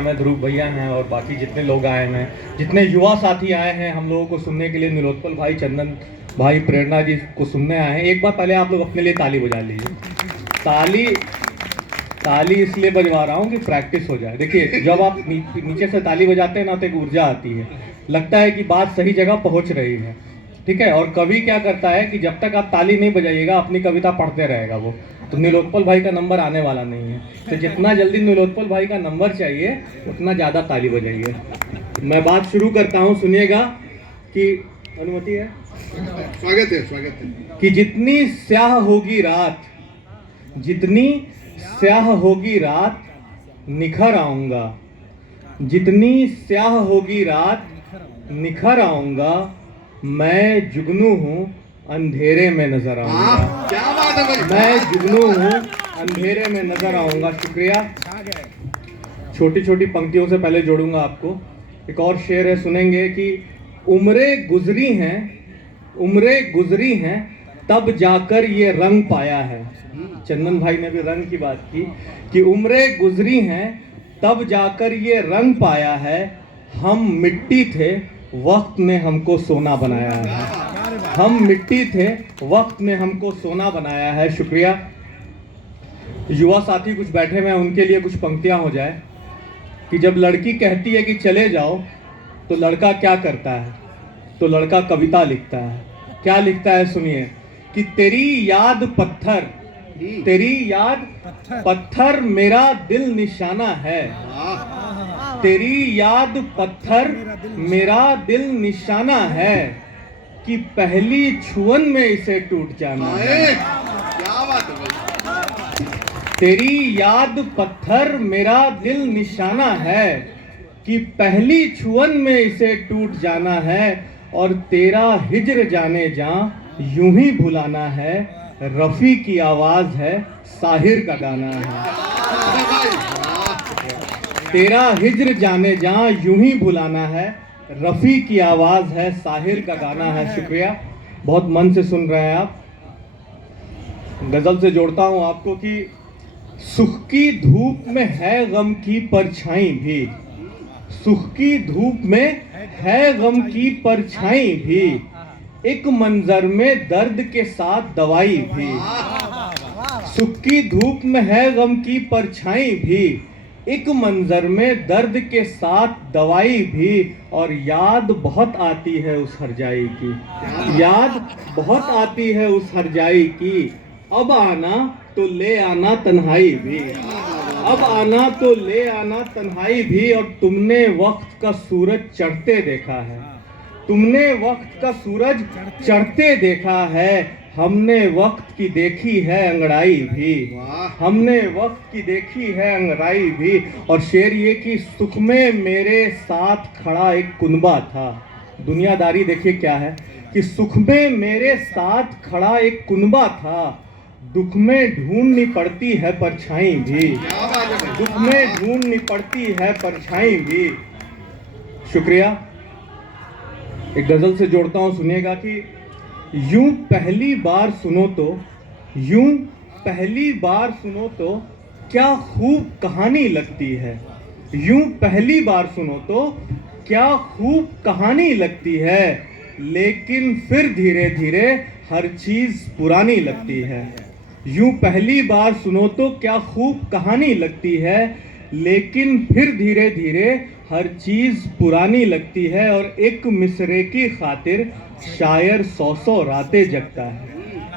Ma'am है, ध्रुव भैया हैं और बाकी जितने लोग आए हैं, जितने युवा साथी आए हैं हम लोगों को सुनने के लिए, नीलोत्पल भाई, चंदन भाई, प्रेरणा जी को सुनने आए हैं। एक बार पहले आप लोग अपने लिए ताली बजा लीजिए। ताली ताली इसलिए बजवा रहा हूँ कि प्रैक्टिस हो जाए। देखिए, जब आप नीचे से ताली बजाते हैं ना तो एक ऊर्जा आती है, लगता है कि बात सही जगह पहुँच रही है, ठीक है। और कवि क्या करता है कि जब तक आप ताली नहीं बजाइएगा अपनी कविता पढ़ते रहेगा वो। तो नीलोत्पल भाई का नंबर आने वाला नहीं है, तो जितना जल्दी नीलोत्पल भाई का नंबर चाहिए उतना ज़्यादा ताली बजाइए। मैं बात शुरू करता हूँ, सुनिएगा कि अनुमति है। स्वागत है। कि जितनी स्याह होगी रात, जितनी स्याह होगी रात निखर आऊंगा, जितनी स्याह होगी रात निखर आऊंगा, मैं जुगनू हूँ अंधेरे में नजर आऊंगा। क्या बात है भाई, मैं जुगनू हूँ अंधेरे में नजर आऊंगा। शुक्रिया। छोटी छोटी पंक्तियों से पहले जोड़ूंगा आपको। एक और शेर है, सुनेंगे कि उम्रें गुजरी हैं तब जाकर ये रंग पाया है। चंदन भाई ने भी रंग की बात की कि उम्रें गुजरी हैं तब जाकर ये रंग पाया है, हम मिट्टी थे वक्त ने हमको सोना बनाया है। हम मिट्टी थे वक्त ने हमको सोना बनाया है। शुक्रिया। युवा साथी कुछ बैठे हुए हैं, उनके लिए कुछ पंक्तियां हो जाए कि जब लड़की कहती है कि चले जाओ तो लड़का क्या करता है, तो लड़का कविता लिखता है। क्या लिखता है सुनिए कि तेरी याद पत्थर मेरा दिल निशाना है, तेरी याद पत्थर मेरा दिल निशाना है, कि पहली छुअन में इसे टूट जाना है। क्या बात है भाई, तेरी याद पत्थर मेरा दिल निशाना है, कि पहली छुअन में इसे टूट जाना है, और तेरा हिज्र जाने जा यूं ही भुलाना है, रफ़ी की आवाज है साहिर का गाना है। तेरा हिज्र जाने जा यूं ही भुलाना है, रफ़ी की आवाज है साहिर का गाना है। शुक्रिया। बहुत मन से सुन रहे हैं आप। गजल से जोड़ता हूं आपको कि सुख की धूप में है गम की परछाई भी, सुख की धूप में है गम की परछाई भी, एक मंजर में दर्द के साथ दवाई भी। सुख की धूप में है गम की परछाई भी, एक मंजर में दर्द के साथ दवाई भी, और याद बहुत आती है उस हरजाई की, याद बहुत आती है उस हरजाई की, अब आना तो ले आना तन्हाई भी, अब आना तो ले आना तन्हाई भी। और तुमने वक्त का सूरज चढ़ते देखा है, तुमने वक्त का सूरज चढ़ते देखा है, हमने वक्त की देखी है अंगड़ाई भी, हमने वक्त की देखी है अंगड़ाई भी। और शेर ये कि सुख में मेरे साथ खड़ा एक कुनबा था। दुनियादारी देखिए क्या है कि सुख में मेरे साथ खड़ा एक कुनबा था, दुख में ढूंढनी पड़ती है परछाई भी, दुख में ढूंढनी पड़ती है परछाई भी। शुक्रिया। एक गजल से जोड़ता हूं, सुनिएगा कि यूं पहली बार सुनो तो, यूं पहली बार सुनो तो क्या खूब कहानी लगती है, यूं पहली बार सुनो तो क्या खूब कहानी लगती है, लेकिन फिर धीरे धीरे हर चीज पुरानी लगती है। यूं पहली बार सुनो तो क्या खूब कहानी लगती है, लेकिन फिर धीरे धीरे हर चीज पुरानी लगती है। और एक मिसरे की खातिर शायर 100 रातें जगता है,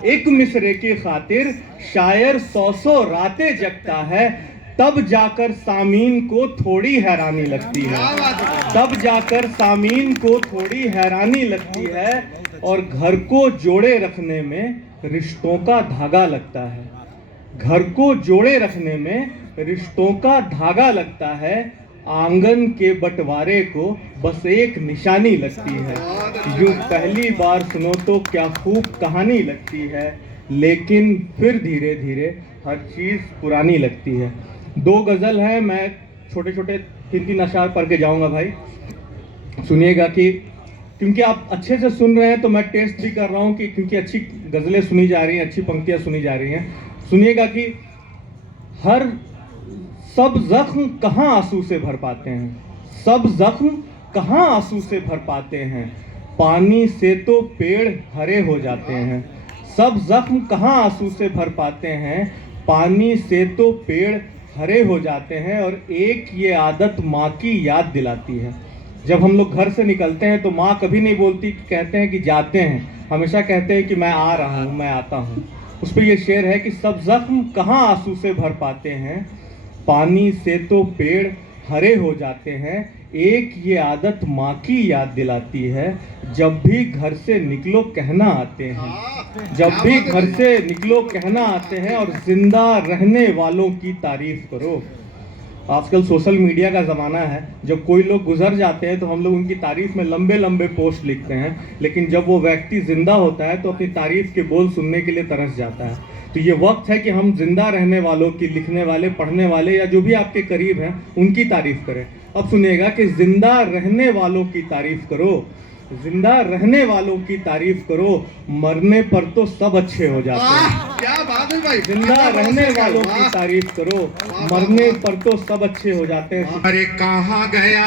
एक मिसरे की खातिर शायर 100 रातें जगता है, तब जाकर सामीन को थोड़ी हैरानी लगती है, तब जाकर सामीन को थोड़ी हैरानी लगती है। और घर को जोड़े रखने में रिश्तों का धागा लगता है, घर को जोड़े रखने में रिश्तों का धागा लगता है, आंगन के बंटवारे को बस एक निशानी लगती है। यूं पहली बार सुनो तो क्या खूब कहानी लगती है, लेकिन फिर धीरे धीरे हर चीज़ पुरानी लगती है। 2 गज़ल हैं, मैं छोटे छोटे 3-3 अशार पढ़ के जाऊंगा भाई। सुनिएगा कि क्योंकि आप अच्छे से सुन रहे हैं तो मैं टेस्ट भी कर रहा हूं कि क्योंकि अच्छी गज़लें सुनी जा रही हैं, अच्छी पंक्तियां सुनी जा रही हैं। सुनिएगा कि हर सब जख्म कहाँ आंसू से भर पाते हैं, सब जख्म कहाँ आंसू से भर पाते हैं, पानी से तो पेड़ हरे हो जाते हैं। सब जख्म कहाँ आंसू से भर पाते हैं, पानी से तो पेड़ हरे हो जाते हैं। और एक ये आदत माँ की याद दिलाती है। जब हम लोग घर से निकलते हैं तो माँ कभी नहीं बोलती कि कहते हैं कि जाते हैं, हमेशा कहते हैं कि मैं आ रहा हूँ, मैं आता हूँ। उस पर यह शेर है कि सब जख्म कहाँ आंसू से भर पाते हैं, पानी से तो पेड़ हरे हो जाते हैं। एक ये आदत माँ की याद दिलाती है, जब भी घर से निकलो कहना आते हैं, जब भी घर से निकलो कहना आते हैं। और जिंदा रहने वालों की तारीफ करो। आजकल सोशल मीडिया का ज़माना है, जब कोई लोग गुजर जाते हैं तो हम लोग उनकी तारीफ में लंबे लंबे पोस्ट लिखते हैं, लेकिन जब वो व्यक्ति जिंदा होता है तो अपनी तारीफ के बोल सुनने के लिए तरस जाता है। तो ये वक्त है कि हम जिंदा रहने वालों की, लिखने वाले, पढ़ने वाले या जो भी आपके करीब हैं, उनकी तारीफ करें। अब सुनिएगा कि जिंदा रहने वालों की तारीफ करो, जिंदा रहने वालों की तारीफ करो, मरने पर तो सब अच्छे हो जाते हैं। क्या बात है भाई, जिंदा रहने वालों की तारीफ करो, मरने पर तो सब अच्छे हो जाते हैं। अरे कहाँ गया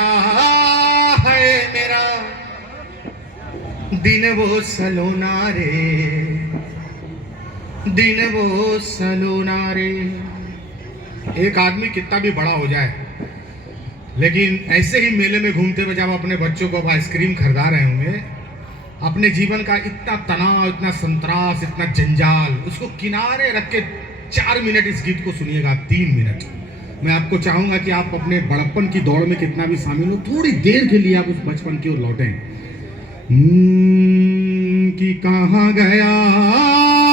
है मेरा दिन वो सलोना रे, दिन वो सलोना रे। एक आदमी कितना भी बड़ा हो जाए, लेकिन ऐसे ही मेले में घूमते हुए जब अपने बच्चों को आइसक्रीम खरीदा रहे होंगे, अपने जीवन का इतना तनाव, इतना संतरास, इतना जंजाल, उसको किनारे रख के 4 मिनट इस गीत को सुनिएगा, 3 मिनट। मैं आपको चाहूंगा कि आप अपने बड़प्पन की दौड़ में कितना भी शामिल हो, थोड़ी देर के लिए आप उस बचपन की ओर लौटें। कि कहाँ गया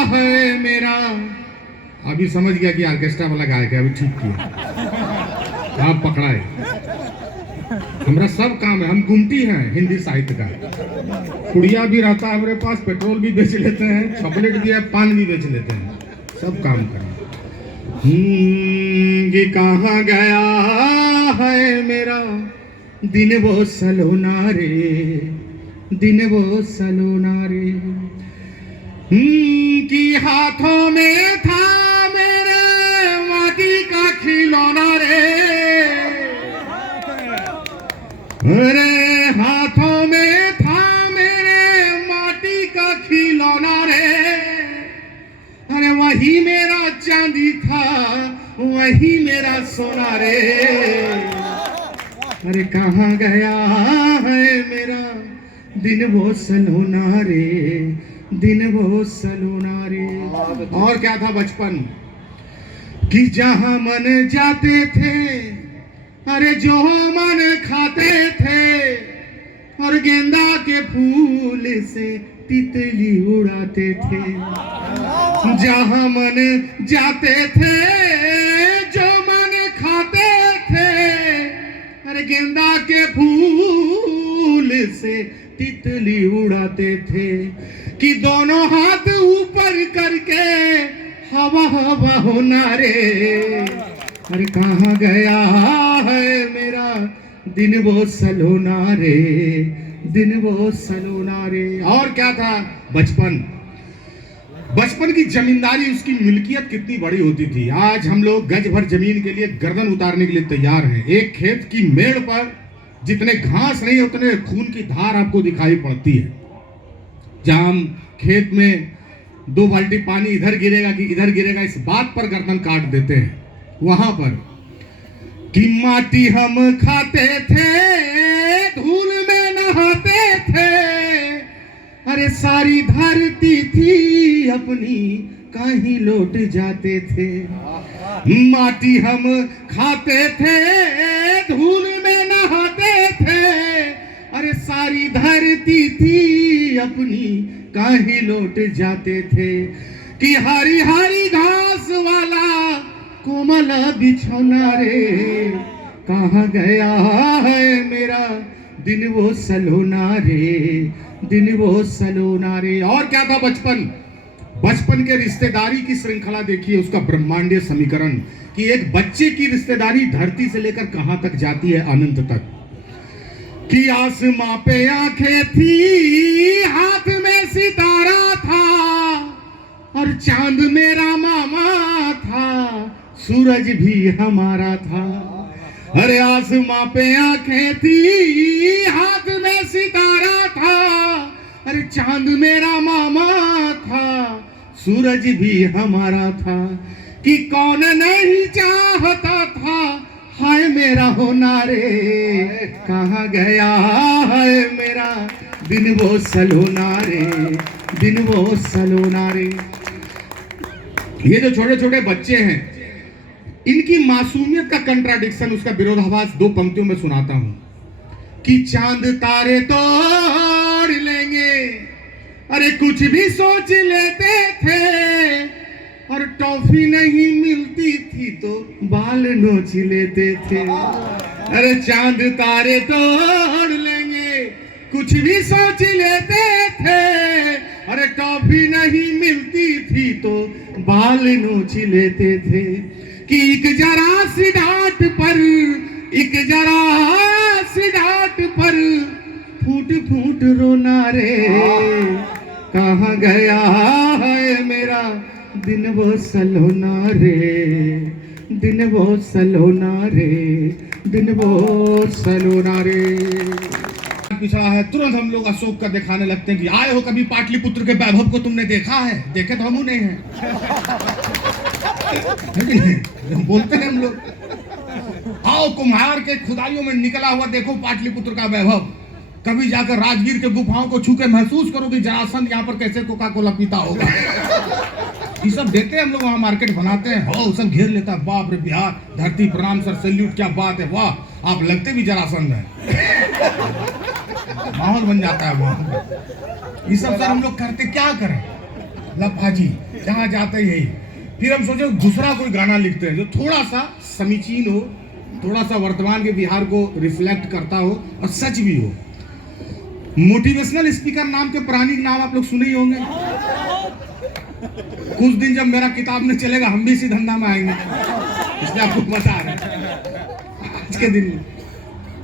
है मेरा, अभी समझ गया कि ऑर्केस्ट्रा वाला गायक है, अभी ठीक किया, आप पकड़ा है। हमारा सब काम है, हम गुमटी हैं हिंदी साहित्य का। कुड़िया भी रहता है हमारे पास, पेट्रोल भी बेच लेते हैं, चॉकलेट भी है, पान भी बेच लेते हैं, सब काम करें। ये कहाँ गया है मेरा दिन वो सलोना रे, दिन वो सलोना रे। कि हाथों में था मेरे माटी का खिलौना रे, अरे हाथों में था मेरे माटी का खिलौना रे। अरे वही मेरा चांदी था, वही मेरा सोना रे। अरे कहाँ गया है मेरा दिन वो सलोना रे, दिन वो सलोना रे। और क्या था बचपन कि जहां मन जाते थे, अरे जो मन खाते थे, और गेंदा के फूल से तितली उड़ाते थे। जहां मन जाते थे, जो मन खाते थे, अरे गेंदा के फूल से तितली उड़ाते थे। कि दोनों हाथ ऊपर करके हवा हवा होना रे। अरे कहाँ गया है मेरा दिन वो सलोना रे, दिन वो सलोना रे। और क्या था बचपन, बचपन की जमींदारी, उसकी मिल्कियत कितनी बड़ी होती थी। आज हम लोग गज भर जमीन के लिए गर्दन उतारने के लिए तैयार हैं। एक खेत की मेड़ पर जितने घास नहीं उतने खून की धार आपको दिखाई पड़ती है। जहां हम खेत में 2 बाल्टी पानी इधर गिरेगा कि इधर गिरेगा, इस बात पर गर्दन काट देते हैं। वहां पर कि माटी हम खाते थे, धूल में नहाते थे, अरे सारी धरती थी अपनी कहीं लौट जाते थे। माटी हम खाते थे, धूल में नहाते थे, अरे सारी धरती थी अपनी कहीं लौट जाते थे। कि हरी हरी घास वाला कोमल बिछौना रे, कहाँ गया है मेरा दिन वो सलोना रे, दिन वो सलोना रे। और क्या था बचपन, बचपन के रिश्तेदारी की श्रृंखला देखिए, उसका ब्रह्मांडीय समीकरण कि एक बच्चे की रिश्तेदारी धरती से लेकर कहां तक जाती है, अनंत तक। कि आसमां पे आंखें थी, हाथ में सितारा था, और चांद मेरा मामा था, सूरज भी हमारा था। अरे आसमां पे आंखें थी, हाथ में सितारा था। अरे चांद मेरा मामा था, सूरज भी हमारा था। कि कौन नहीं चाहता था, हाय मेरा होना रे कहाँ गया है मेरा दिन वो सलोना रे, दिन वो सलोना रे। ये जो छोटे छोटे बच्चे हैं, इनकी मासूमियत का कंट्राडिक्शन, उसका विरोधाभास दो पंक्तियों में सुनाता हूं। कि चांद तारे तोड़ लेंगे, अरे कुछ भी सोच लेते थे। और टॉफी नहीं मिलती थी तो बाल नोच लेते थे। अरे चांद तारे तोड़ लेंगे, कुछ भी सोच लेते थे। अरे टॉफी नहीं मिलती थी तो बाल नोच लेते थे। कि एक जरा सी डांट पर, एक जरा सी डांट पर फूट फूट रोना रे कहाँ गया है मेरा दिन वो सलोना रे, दिन वो सलोना रे, दिन वो सलोना रे। पिछड़ा है, तुरंत हम लोग अशोक का दिखाने लगते हैं कि आए हो कभी पाटलिपुत्र के वैभव को तुमने देखा है? देखे तो हम नहीं हैं। बोलते हैं हम लोग, आओ कुम्हार के खुदाइयों में निकला हुआ देखो पाटलिपुत्र का वैभव। कभी जाकर राजगीर के गुफाओं को छू के महसूस करो कि जरासंध यहाँ पर कैसे कोका कोला पीता होगा। ये सब देते हैं हम लोग, वहाँ मार्केट बनाते हैं, हो सब घेर लेता है। बाप रे बिहार, धरती प्रणाम सर, सैल्यूट, क्या बात है, वाह आप लगते भी जरासंध है। माहौल बन जाता है वहाँ। ये सब सर हम लोग करते क्या करें, लफाजी जहाँ जाते यही। फिर हम सोचे दूसरा कोई गाना लिखते हैं जो थोड़ा सा समीचीन हो, थोड़ा सा वर्तमान के बिहार को रिफ्लेक्ट करता हो और सच भी हो। मोटिवेशनल स्पीकर नाम के प्राणी नाम आप लोग सुने ही होंगे। कुछ दिन जब मेरा किताब में चलेगा हम भी इसी धंधा में आएंगे, इसलिए आपको बता रहे हैं। आज के दिन में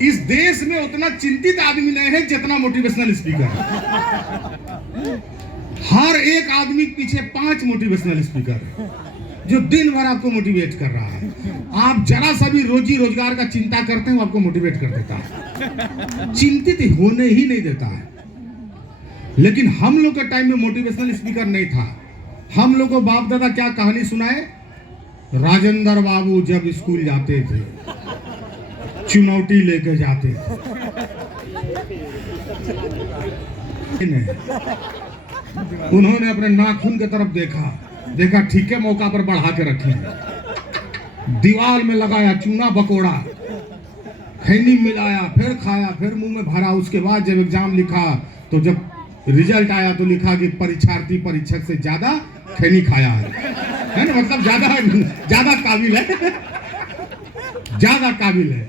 इस देश में उतना चिंतित आदमी नहीं है जितना मोटिवेशनल स्पीकर। हर एक आदमी के पीछे 5 मोटिवेशनल स्पीकर है जो दिन भर आपको मोटिवेट कर रहा है। आप जरा सा भी रोजी रोजगार का चिंता करते हैं वो आपको मोटिवेट कर देता है, चिंतित होने ही नहीं देता है। लेकिन हम लोग के टाइम में मोटिवेशनल स्पीकर नहीं था। हम लोग को बाप दादा क्या कहानी सुनाए, राजेंद्र बाबू जब स्कूल जाते थे चुनौती लेके जाते थे। उन्होंने अपने नाखून की तरफ देखा ठीक है, मौका पर बढ़ा के रखे, दीवार में लगाया चूना बकोड़ा, खैनी मिलाया, फिर खाया, फिर मुंह में भरा। उसके बाद जब एग्जाम लिखा तो जब रिजल्ट आया तो लिखा कि परीक्षार्थी परीक्षक से ज्यादा खैनी खाया है ना, मतलब ज्यादा काबिल है, ज्यादा काबिल है।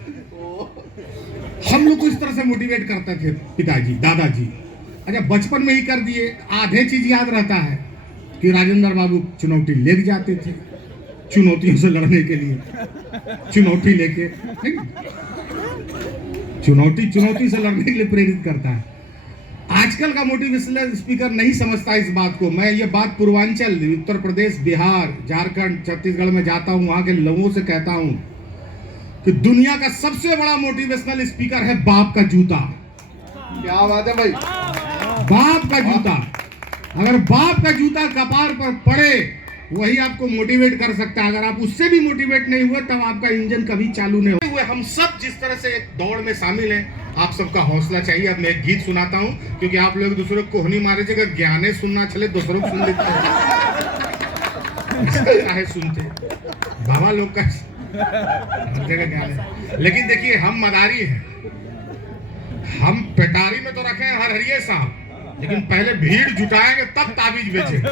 हम लोग को इस तरह से मोटिवेट करते थे पिताजी दादाजी। अच्छा बचपन में ही कर दिए, आधे चीज याद रहता है कि राजेंद्र बाबू चुनौती लेके जाते थे, चुनौतियों से लड़ने के लिए चुनौती लेके, चुनौती से लड़ने के लिए प्रेरित करता है। आजकल का मोटिवेशनल स्पीकर नहीं समझता इस बात को। मैं ये बात पूर्वांचल, उत्तर प्रदेश, बिहार, झारखंड, छत्तीसगढ़ में जाता हूँ, वहां के लोगों से कहता हूँ कि दुनिया का सबसे बड़ा मोटिवेशनल स्पीकर है बाप का जूता। क्या बात है भाई, बाप का जूता। अगर बाप का जूता कपार पर पड़े वही आपको मोटिवेट कर सकता है। अगर आप उससे भी मोटिवेट नहीं हुए तब आपका इंजन कभी चालू नहीं हुए। हम सब जिस तरह से दौड़ में शामिल हैं, आप सबका हौसला चाहिए। अब मैं एक गीत सुनाता हूँ क्योंकि आप लोग दूसरे को कोहनी मारे, अगर ज्ञाने सुनना चले दूसरों को सुन लेते हैं सुनते बाबा लोग का हर जगह ज्ञान है। लेकिन देखिए हम मदारी हैं, हम पेटारी में तो रखे हैं हर हरिये साहब, लेकिन पहले भीड़ जुटाएंगे तब ताबीज बेचेंगे।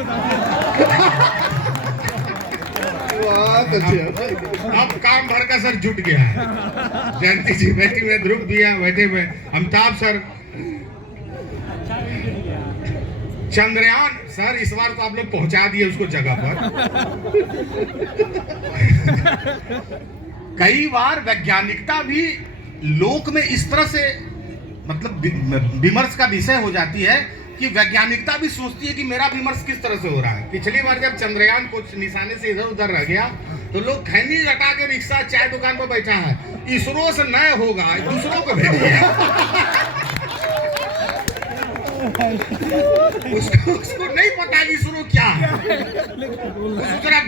अब काम भर का सर जुट गया है। जयंती जी बैठी हुए, ध्रुव भैया बैठे हुए, अमिताभ सर, चंद्रयान सर इस बार तो आप लोग पहुंचा दिए उसको जगह पर। कई बार वैज्ञानिकता भी लोक में इस तरह से मतलब विमर्श का विषय हो जाती है कि वैज्ञानिकता भी सोचती है कि मेरा विमर्श किस तरह से हो रहा है। पिछली बार जब चंद्रयान कुछ निशाने से इधर उधर रह गया तो लोग खैनी हटा के रिक्शा चाय दुकान पर बैठा है, इसरो से नए होगा, दूसरों को भेजिए। उसको नहीं पता कि इसरो क्या है,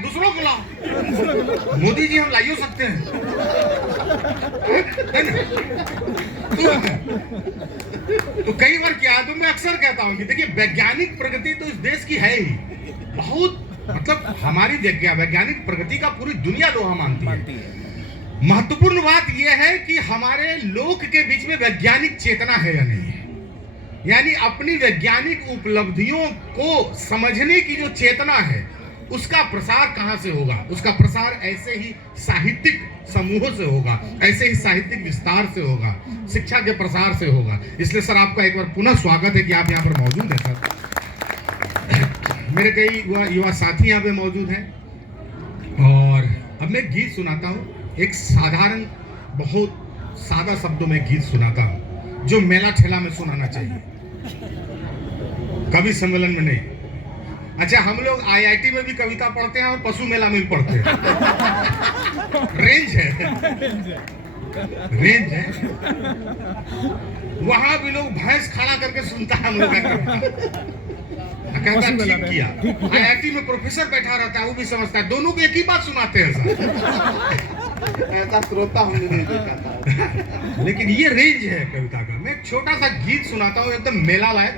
दूसरों को लाओ। मोदी जी हम लाइयो सकते हैं, तो कई बार क्या है, तो मैं अक्सर कहता हूँ कि देखिए वैज्ञानिक प्रगति तो इस देश की है ही बहुत, मतलब हमारी वैज्ञानिक प्रगति का पूरी दुनिया लोहा मानती है। महत्वपूर्ण बात यह है कि हमारे लोक के बीच में वैज्ञानिक चेतना है या नहीं है, यानी अपनी वैज्ञानिक उपलब्धियों को समझने की जो चेतना है उसका प्रसार कहां से होगा? उसका प्रसार ऐसे ही साहित्यिक समूहों से होगा, ऐसे ही साहित्यिक विस्तार से होगा, शिक्षा के प्रसार से होगा। इसलिए सर आपका एक बार पुनः स्वागत है कि आप यहाँ पर मौजूद हैं। सर मेरे कई युवा साथी यहाँ पे मौजूद हैं और अब मैं गीत सुनाता हूँ, एक साधारण बहुत सादा शब्दों में गीत सुनाता हूँ जो मेला ठेला में सुनाना चाहिए, कवि सम्मेलन में नहीं। अच्छा, हम लोग आईआईटी में भी कविता पढ़ते हैं और पशु मेला में भी पढ़ते हैं। रेंज है वहां भी लोग भैंस खड़ा करके सुनता है हम लोग कहता ठीक किया। आईआईटी में प्रोफेसर बैठा रहता है, वो भी समझता है, दोनों को एक ही बात सुनाते हैं सर। ऐसा श्रोता हमने नहीं देखा था। लेकिन ये रेंज है कविता का। मैं एक छोटा सा गीत सुनाता हूँ एकदम मेला लायक,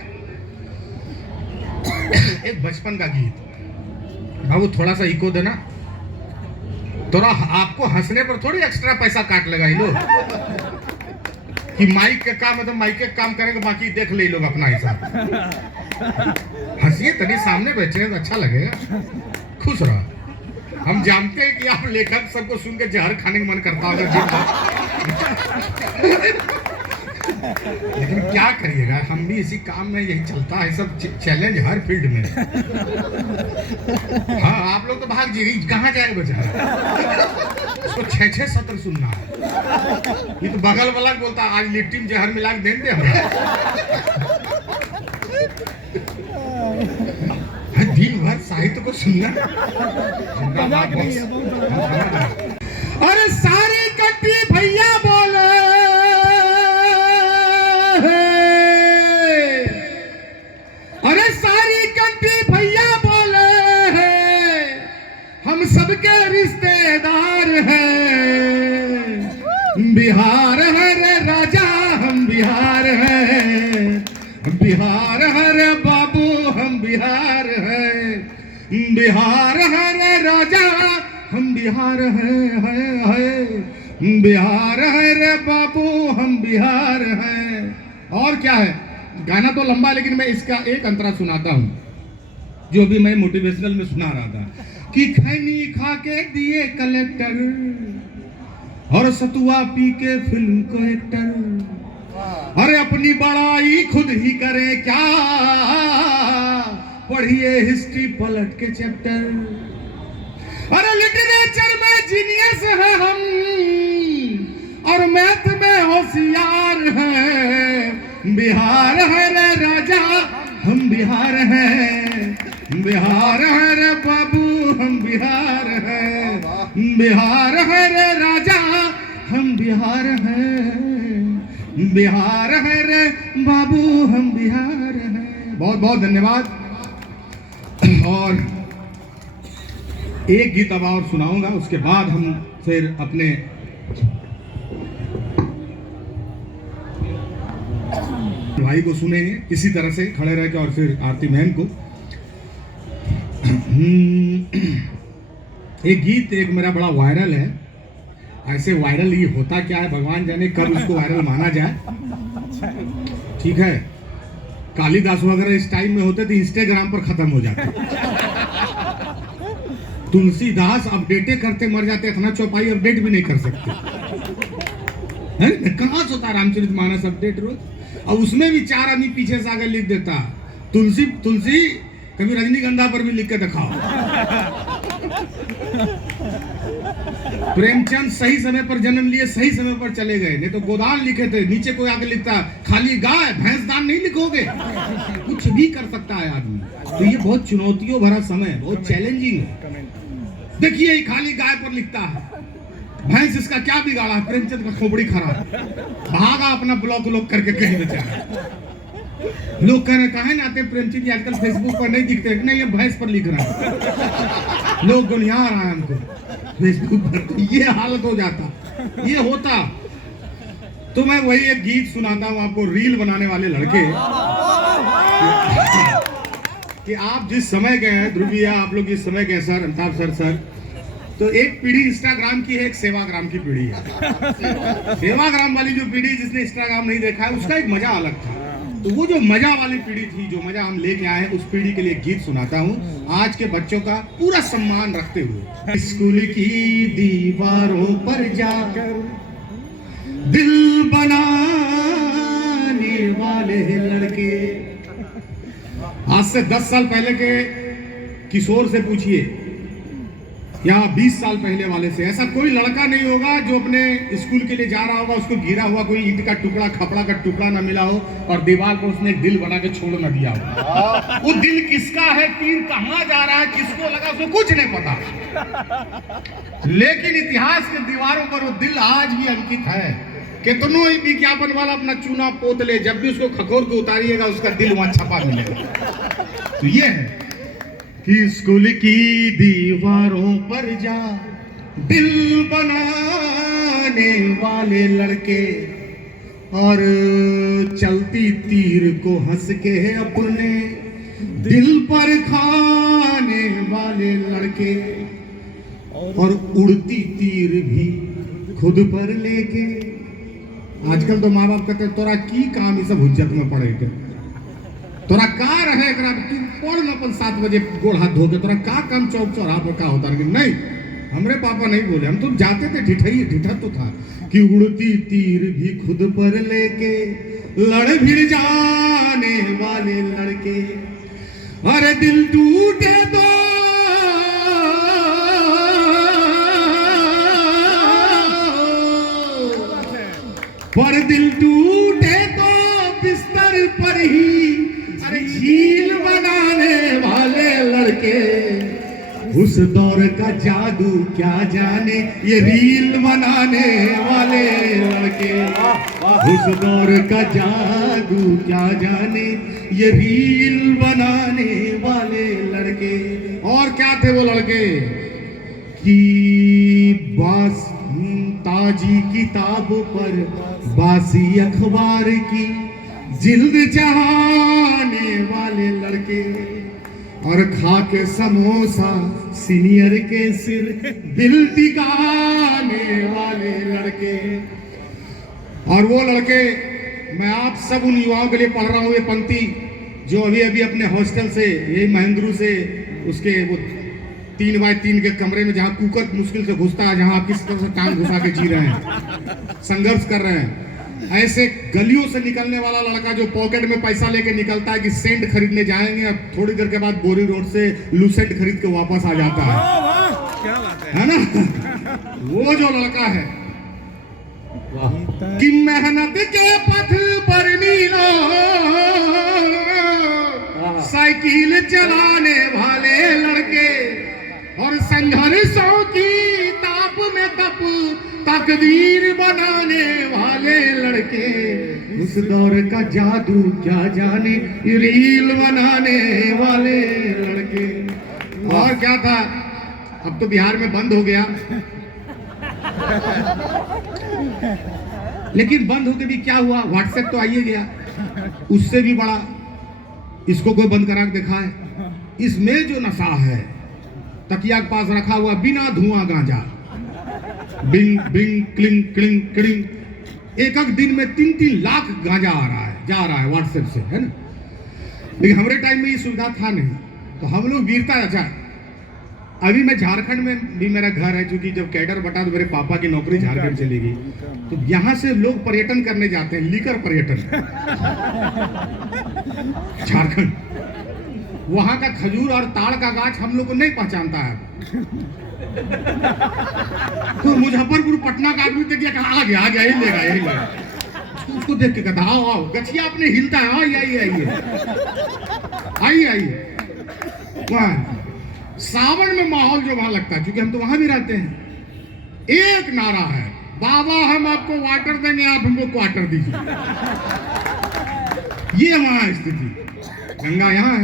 एक बचपन का गीत। बाबू थोड़ा सा इको देना, थोड़ा आपको हंसने पर थोड़ी एक्स्ट्रा पैसा काट लेगा ये लोग कि माइक का काम है तो माइक के काम करेंगे, बाकी देख ले लोग अपना हिसाब। हंसिए तभी, सामने बैठे हैं तो अच्छा लगेगा, खुश रहो। हम जानते हैं कि आप लेखक सबको सुन के जहर खाने का मन करता होगा, लेकिन क्या करिएगा, हम भी इसी काम में, यही चलता है सब चैलेंज हर फील्ड में। हाँ आप लोग तो भाग जी, कहाँ जाएगा बेचारा, उसको 6-6 सत्र सुनना है। ये तो बगल वाला बोलता आज लिट्टी में जहर मिला के दे हमें, दिन भर साहित्य को सुनना। अरे सारी कट्टी भैया बोले, अरे सारी कंट्री भैया बोले हैं, हम सबके रिश्तेदार हैं। बिहार है रे राजा, हम बिहार हैं, बिहार है रे बाबू, हम बिहार हैं, बिहार है रे राजा, हम बिहार हैं, बिहार है रे बाबू, हम बिहार हैं। और क्या है, गाना तो लंबा है लेकिन मैं इसका एक अंतरा सुनाता हूं जो भी मैं मोटिवेशनल में सुना रहा था कि खैनी खा के दिए कलेक्टर और सतुआ पी के फिल्म को एक्टर। अरे अपनी बड़ाई खुद ही करे क्या, पढ़िए हिस्ट्री पलट के चैप्टर। अरे लिटरेचर में जीनियस है हम और मैथ में होशियार हैं। बिहार है रे राजा, हम बिहार हैं, बिहार है रे बाबू, हम बिहार हैं, बिहार है रे राजा, हम बिहार हैं, बिहार है रे बाबू, हम बिहार हैं। बहुत बहुत धन्यवाद। और एक गीत अब और सुनाऊंगा, उसके बाद हम फिर अपने भाई को सुनेंगे इसी तरह से खड़े रह के, और फिर आरती बहन को। एक गीत एक मेरा बड़ा वायरल है, ऐसे वायरल ये होता क्या है भगवान जाने, कब उसको वायरल माना जाए। ठीक है, कालिदास वगैरह इस टाइम में होते थे इंस्टाग्राम पर खत्म हो जाते, तुलसीदास अपडेटे करते मर जाते, इतना चौपाई अपडेट भी नहीं कर सकते। कहाँ से होता रामचरितमानस अपडेट रोज, और उसमें भी 4 आदमी पीछे से आगे लिख देता तुलसी तुलसी, कभी रजनीगंधा पर भी लिख के दिखाओ। प्रेमचंद सही समय पर जन्म लिए, सही समय पर चले गए, नहीं तो गोदान लिखे थे, नीचे कोई आगे लिखता खाली गाय भैंस दान नहीं लिखोगे। कुछ भी कर सकता है आदमी, तो ये बहुत चुनौतियों भरा समय है, बहुत चैलेंजिंग है। देखिए ये खाली गाय पर लिखता है, भैंस इसका क्या बिगाड़ा है, प्रेमचंद का खोपड़ी खराब, भागा अपना ब्लॉक व्लॉक करके कहीं बेचारा। लोग कह रहे कहा ना आते प्रेमचंद जी आजकल फेसबुक पर नहीं दिखते, नहीं ये भैंस पर लिख रहा है, लोग गुनिया रहा है हमको फेसबुक पर। तो ये हालत हो जाता, ये होता। तो मैं वही एक गीत सुनाता हूँ आपको, रील बनाने वाले लड़के, कि आप जिस समय गए हैं ध्रुव भैया, आप लोग जिस समय गए सर, अमिताभ सर, तो एक पीढ़ी इंस्टाग्राम की है, एक सेवाग्राम की पीढ़ी है। सेवाग्राम वाली जो पीढ़ी जिसने इंस्टाग्राम नहीं देखा है उसका एक मजा अलग था। तो वो जो मजा वाली पीढ़ी थी, जो मजा हम लेके आए हैं, उस पीढ़ी के लिए गीत सुनाता हूँ आज के बच्चों का पूरा सम्मान रखते हुए। स्कूल की दीवारों पर जाकर दिल बनाने वाले लड़के। आज से 10 साल पहले के किशोर से पूछिए या 20 साल पहले वाले से, ऐसा कोई लड़का नहीं होगा जो अपने स्कूल के लिए जा रहा होगा, उसको गिरा हुआ कोई ईंट का टुकड़ा, खपड़ा का टुकड़ा ना मिला हो और दीवार पर उसने एक दिल बना के छोड़ ना दिया हो। वो दिल किसका है, तीर कहाँ जा रहा है, किसको लगा, उसको कुछ नहीं पता। लेकिन इतिहास के दीवारों पर वो दिल आज भी अंकित है। कितनों ही विज्ञापन वाला अपना चूना पोत ले, जब भी उसको खखोर के उतारिएगा उसका दिल वहां छपा मिलेगा। तो ये है कि स्कूल की दीवारों पर जा दिल बनाने वाले लड़के, और चलती तीर को हंस के अपने दिल पर खाने वाले लड़के, और उड़ती तीर भी खुद पर लेके। आजकल तो माँ बाप कहते तोरा की काम ये सब हुज्जत में पड़े के, तोरा का रहे एकरा, तू पढ़ न अपन 7 बजे गोड़ हाथ धो के, तोरा का काम चौक चौराहा पर का होता है। नहीं, हमरे पापा नहीं बोले, हम तो जाते थे, ढिठा तो था कि उड़ती तीर भी खुद पर लेके लड़ भिड़ जाने वाले लड़के। अरे दिल टूटे तो पर दिल टूटे तो बिस्तर पर ही, अरे झील बनाने वाले लड़के। उस दौर का जादू क्या जाने ये रील बनाने वाले लड़के। उस दौर का जादू क्या जाने ये रील बनाने वाले लड़के। और क्या थे वो लड़के कि बास ताजी किताबों पर बासी अखबार की जिल्द चढ़ाने वाले लड़के, और खा के समोसा सीनियर के सिर दिल टिकाने वाले लड़के। और वो लड़के, मैं आप सब उन युवाओं के लिए पढ़ रहा हूँ ये पंक्ति, जो अभी अभी अपने हॉस्टल से, ये महेंद्रू से, उसके वो 3x3 के कमरे में जहाँ कुकर मुश्किल से घुसता है, जहाँ आप किस तरह से टांग घुसा के जी रहे हैं, संघर्ष कर रहे हैं, ऐसे गलियों से निकलने वाला लड़का जो पॉकेट में पैसा लेके निकलता है कि सेंट खरीदने जाएंगे, अब थोड़ी देर के बाद बोरी रोड से लूसेंट खरीद के वापस आ जाता है ना। वो जो लड़का है कि मेहनत के पथ पर नीलो साइकिल चलाने वाले लड़के, और संघर्षों की ताप में तप तकदीर बनाने वाले लड़के। उस दौर का जादू क्या जाने रील बनाने वाले लड़के। और क्या था, अब तो बिहार में बंद हो गया, लेकिन बंद होके भी क्या हुआ, व्हाट्सएप तो आइए गया, उससे भी बड़ा इसको कोई बंद करा के देखा है। इसमें जो नशा है, तकिया के पास रखा हुआ बिना धुआं गांजा, बिंग बिंग क्लिंग क्लिंग क्लिंग, एक दिन में 3-3 लाख गांजा आ रहा है, जा रहा है व्हाट्सएप से, है ना। लेकिन हमारे टाइम में ये सुविधा था नहीं, तो हम लोग गिरता। अच्छा, अभी मैं झारखंड में भी मेरा घर है, क्योंकि जब कैडर बटा तो मेरे पापा की नौकरी झारखंड चली गई, तो यहाँ से लोग पर्यटन करने जाते हैं, लीकर पर्यटन झारखंड। वहां का खजूर और ताड़ का गाछ हम लोग को नहीं पहचानता है। तो मुजफ्फरपुर पटना का आदमी देखिए कहा आ गया यही लेगा। उसको देख के कहता आओ आओ, गछिया अपने हिलता है, आइए आइए आइए आइए आइए। सावन में माहौल जो वहां लगता है, क्योंकि हम तो वहां भी रहते हैं, एक नारा है, बाबा हम आपको वाटर देंगे, आप हमको क्वार्टर दीजिए। ये वहां स्थिति, गंगा यहाँ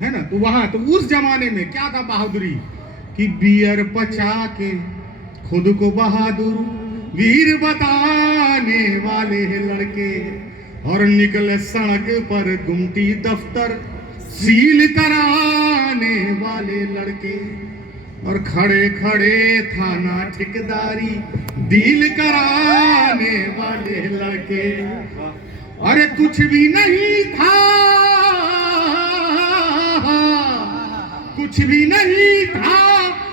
है ना। तो वहां तो उस जमाने में क्या था बहादुरी, कि बियर पचा के खुद को बहादुर वीर बताने वाले लड़के, और निकले सड़क पर गुमटी दफ्तर सील कराने वाले लड़के, और खड़े खड़े थाना ठेकेदारी डील कराने वाले लड़के। अरे कुछ भी नहीं था, कुछ भी नहीं था,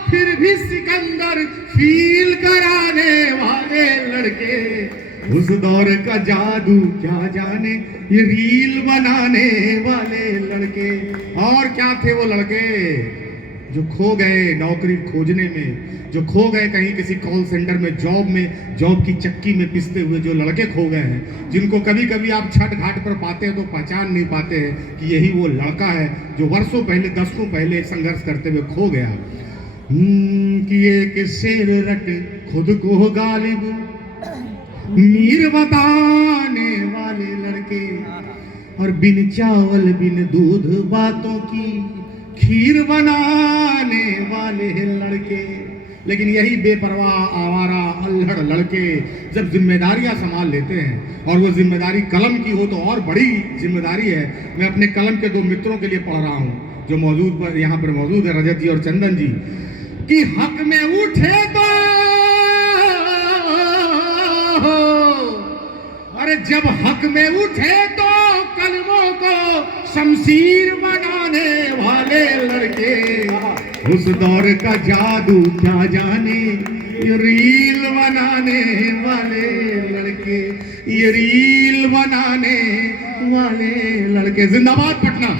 फिर भी सिकंदर फील कराने वाले लड़के। उस दौर का जादू क्या जाने, ये रील बनाने वाले लड़के। और क्या थे वो लड़के, जो खो गए नौकरी खोजने में, जो खो गए कहीं किसी कॉल सेंटर में जॉब की चक्की में पिसते हुए जो लड़के खो गए हैं, जिनको कभी कभी आप छठ घाट पर पाते हैं तो पहचान नहीं पाते हैं कि यही वो लड़का है जो वर्षों पहले, दशकों पहले संघर्ष करते हुए खो गया। कि एक शेर रट खुद को गालिब मीर बताने वाले लड़के, और बिन चावल बिन दूध बातों की खीर बनाने वाले लड़के। लेकिन यही बेपरवाह आवारा अल्हड़ लड़के जब जिम्मेदारियां संभाल लेते हैं, और वो जिम्मेदारी कलम की हो तो और बड़ी जिम्मेदारी है। मैं अपने कलम के दो मित्रों के लिए पढ़ रहा हूँ जो यहाँ पर मौजूद है, रजत जी और चंदन जी, कि हक में उठे तो, अरे जब हक में उठे तो कलमों को शमशीर बनाने वाले लड़के। उस दौर का जादू क्या जाने, ये रील बनाने वाले लड़के, ये रील बनाने वाले लड़के। जिंदाबाद पटना।